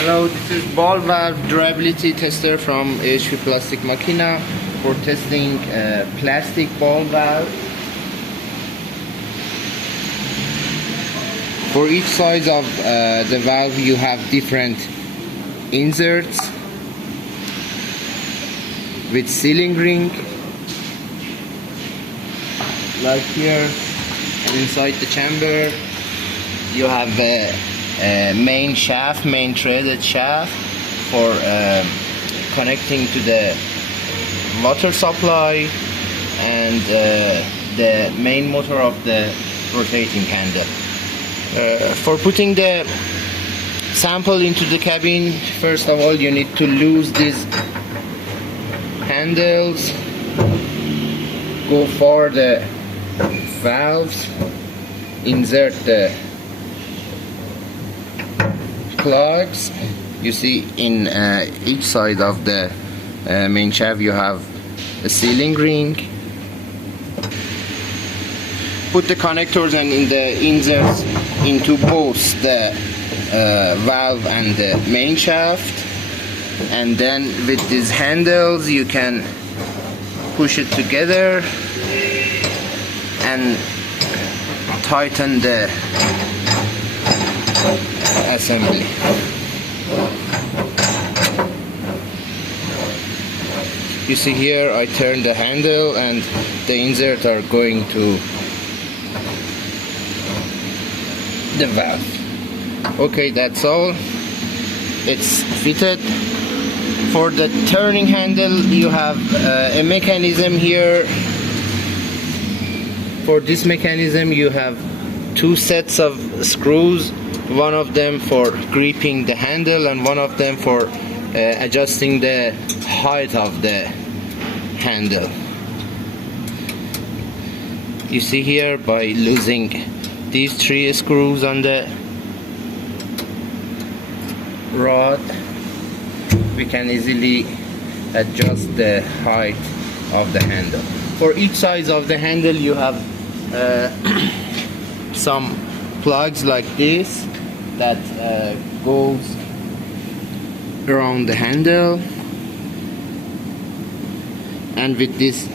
Hello, this is ball valve durability tester from HP Plastic Machina for testing plastic ball valve. For each size of the valve you have different inserts with sealing ring, like here, and inside the chamber you have a main threaded shaft for connecting to the water supply and the main motor of the rotating handle. For putting the sample into the cabin, first of all you need to loose these handles, go for the valves, insert the plugs. You see in each side of the main shaft you have a sealing ring. Put the connectors and in the inserts into both the valve and the main shaft, and then with these handles you can push it together and tighten the assembly. You see here I turn the handle and the inserts are going to the valve. Okay, that's all. It's fitted. For the turning handle you have a mechanism here. For this mechanism you have two sets of screws, one of them for gripping the handle and one of them for adjusting the height of the handle. You see here, by losing these three screws on the rod, we can easily adjust the height of the handle. For each size of the handle you have some plugs like this that goes around the handle, and with these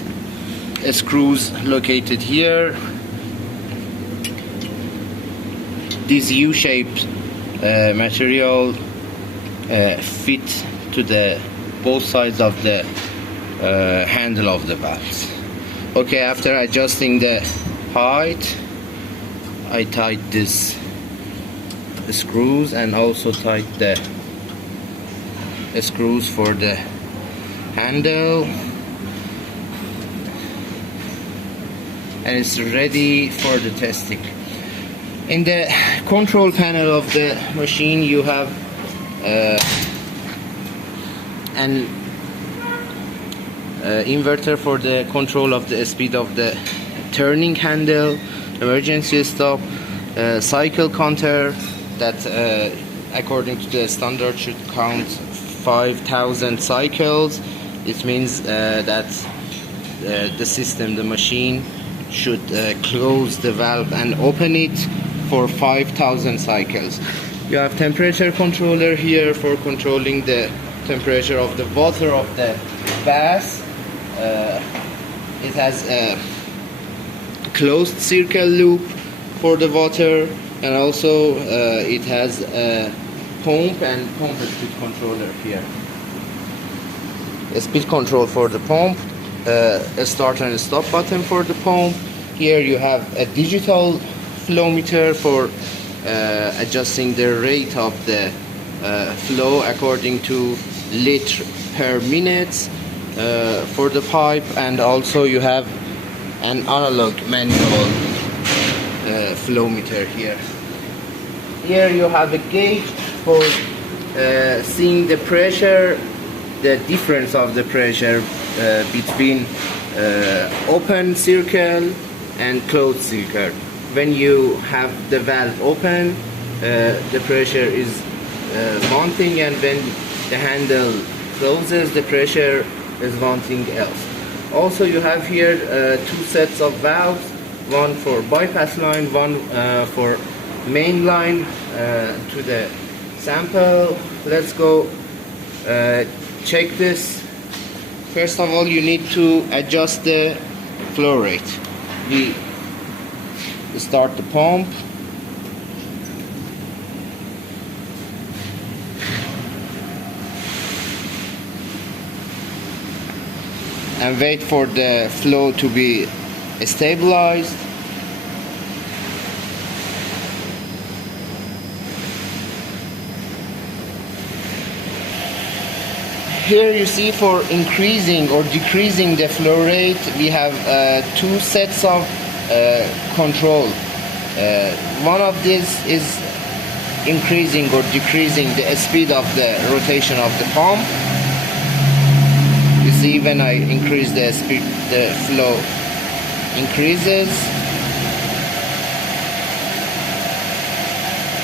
screws located here, this U-shaped material fit to the both sides of the handle of the valves. Okay, after adjusting the height, I tight this screws and also tight the screws for the handle, and it's ready for the testing. In the control panel of the machine you have an inverter for the control of the speed of the turning handle, emergency stop, cycle counter that according to the standard should count 5,000 cycles. It means that the system, the machine, should close the valve and open it for 5,000 cycles. You have temperature controller here for controlling the temperature of the water of the bath. It has a closed circle loop for the water, and also it has a pump and pump speed controller here. A speed control for the pump, a start and stop button for the pump. Here you have a digital flow meter for adjusting the rate of the flow according to liter per minute for the pipe, and also you have an analog manual flow meter here. Here you have a gauge for seeing the pressure, the difference of the pressure between open circle and closed circle. When you have the valve open, the pressure is one thing, and when the handle closes, the pressure is one thing else. Also you have here two sets of valves, one for bypass line, one for main line to the sample. Let's go check this. First of all, you need to adjust the flow rate. We start the pump. And wait for the flow to be stabilized. Here you see, for increasing or decreasing the flow rate, we have two sets of control. One of these is increasing or decreasing the speed of the rotation of the pump. You see, when I increase the speed, the flow increases.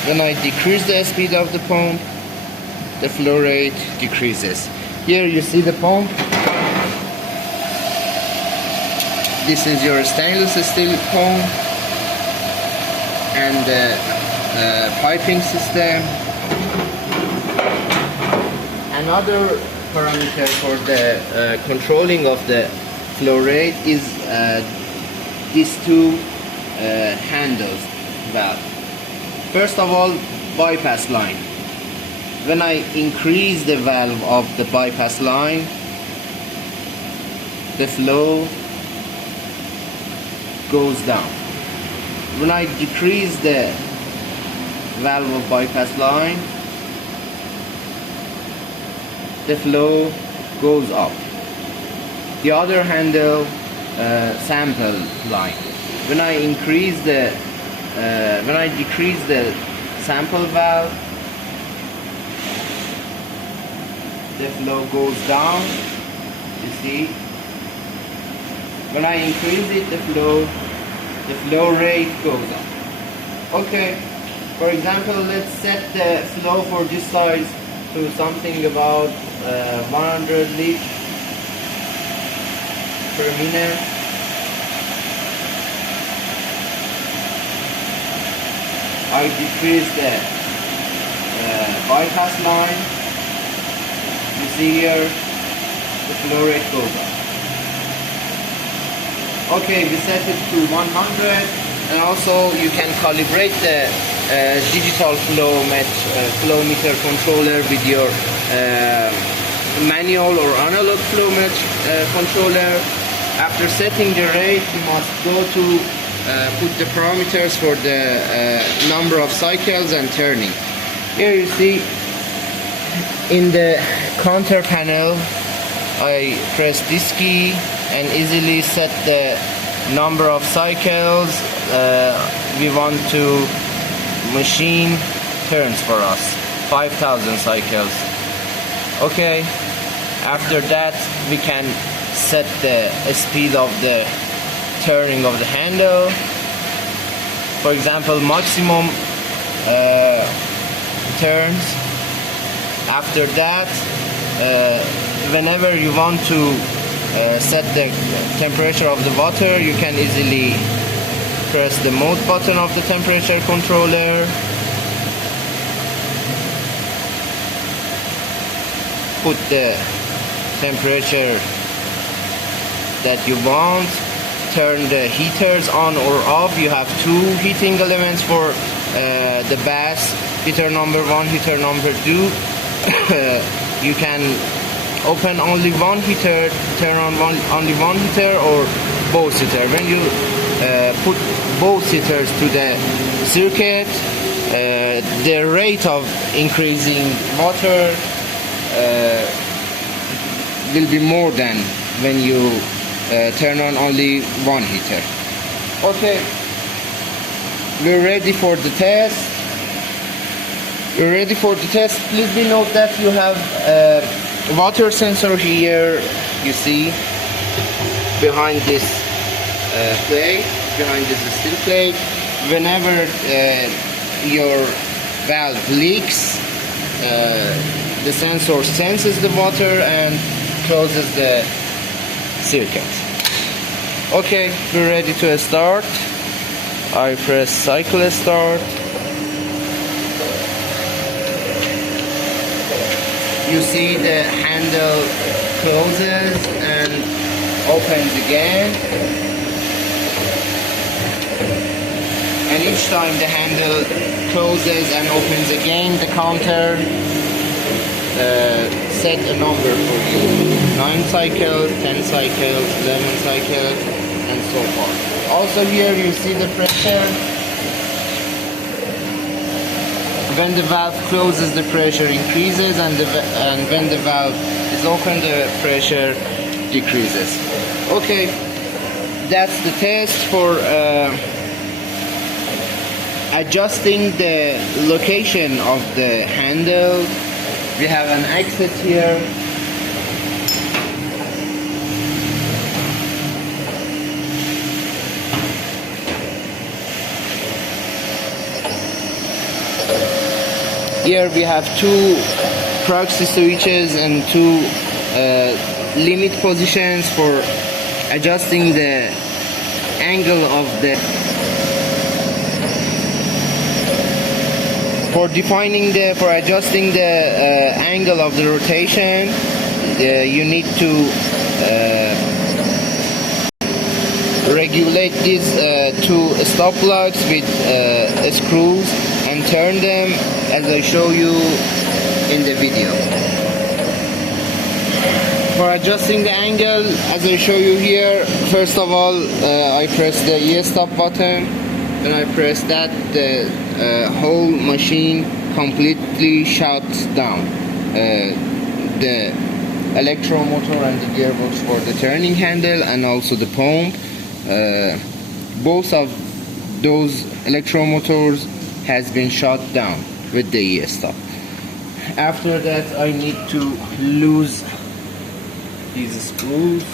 When I decrease the speed of the pump, the flow rate decreases. Here you see the pump. This is your stainless steel pump and the piping system. Another parameter for the controlling of the flow rate is these two handles valve. First of all, bypass line. When I increase the valve of the bypass line, the flow goes down. When I decrease the valve of bypass line, the flow goes up. The other handle, sample line. When I decrease the sample valve, the flow goes down. You see. When I increase it, the flow rate goes up. Okay. For example, let's set the flow for this size to something about 100 liters per minute. I decrease the bypass line. You see here, the flow rate goes up. Okay, we set it to 100, and also you can calibrate the digital flow meter controller with your manual or analog flow meter controller. After setting the rate, you must go to put the parameters for the number of cycles and turning. Here you see, in the counter panel, I press this key and easily set the number of cycles we want to machine turns for us. 5,000 cycles. Okay, after that we can set the speed of the turning of the handle. For example, maximum turns. After that, whenever you want to set the temperature of the water, you can easily press the mode button of the temperature controller. Put the temperature that you want. Turn the heaters on or off. You have two heating elements for the bass. Heater number 1, heater number 2. You can open only one heater, turn on only one heater, or both heater. When you put both heaters to the circuit, the rate of increasing water will be more than when you turn on only one heater. Okay, we're ready for the test. Please be note that you have a water sensor here, you see, behind this plate, behind this steel plate. Whenever your valve leaks, the sensor senses the water and closes the circuit. Okay, we're ready to start. I press cycle start. you see the handle closes and opens again, and each time the handle closes and opens again, the counter set a number for you: 9 cycles, 10 cycles, 11 cycles, and so forth. Also here you see the pressure. When the valve closes, the pressure increases, and when the valve is open, the pressure decreases. Okay, that's the test for adjusting the location of the handle. We have an exit here. Here we have 2 proxy switches and 2 limit positions for adjusting the angle of the for adjusting the angle of the rotation. You need to regulate these 2 stop blocks with screws and turn them as I show you in the video. For adjusting the angle, as I show you here, first of all I press the E-stop button. When I press that, the whole machine completely shuts down. The electromotor and the gearbox for the turning handle and also the pump. Both of those electromotors has been shut down with the E-stop. After that, I need to loose these screws,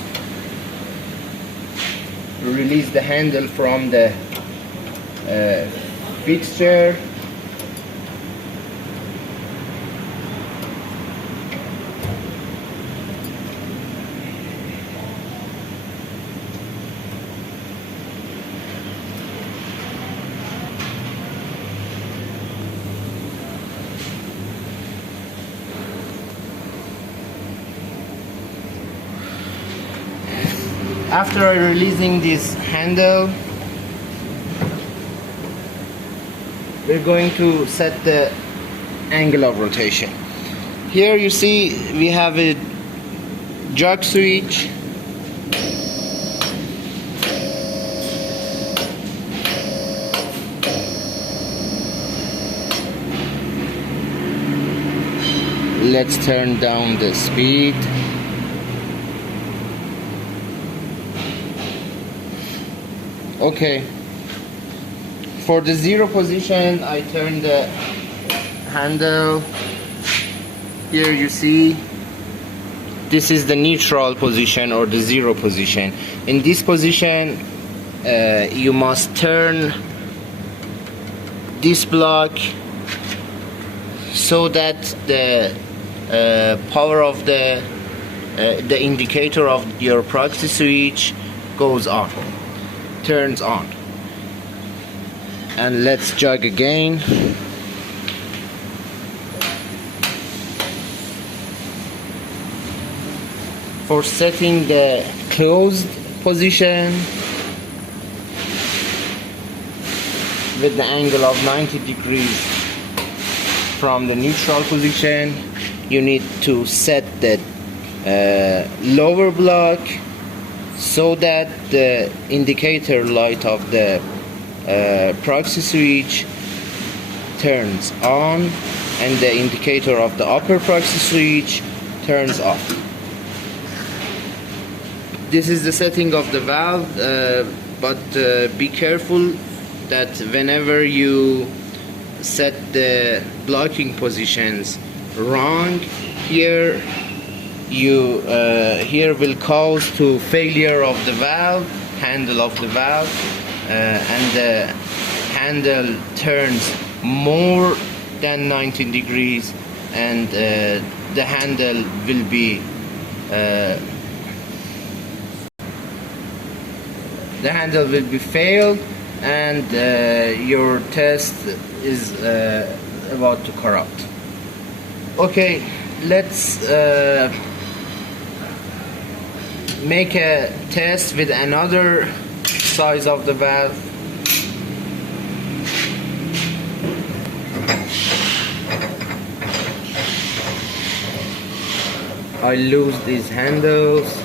release the handle from the fixture. After releasing this handle, we're going to set the angle of rotation. Here you see we have a jog switch, let's turn down the speed. Okay, for the 0 position, I turn the handle. Here you see this is the neutral position or the 0 position. In this position, you must turn this block so that the power of the indicator of your proxy switch goes on. Turns on. And let's jog again. For setting the closed position with the angle of 90 degrees from the neutral position, you need to set the lower block so that the indicator light of the proxy switch turns on and the indicator of the upper proxy switch turns off. This is the setting of the valve, but be careful that whenever you set the blocking positions wrong, here will cause to failure of the valve, handle of the valve, and the handle turns more than 90 degrees, and the handle will be failed, and your test is about to corrupt. Okay, let's make a test with another size of the valve. I lose these handles.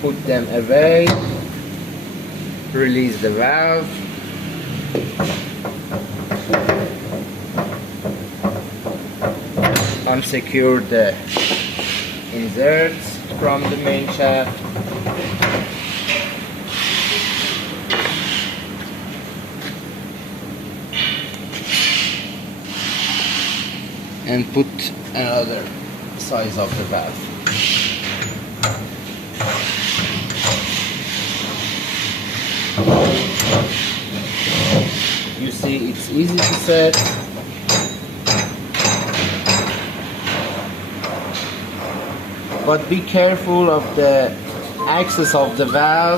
Put them away. Release the valve. Unsecure the inserts from the main shaft. And put another size of the valve. You see, it's easy to set. But be careful of the axis of the valve.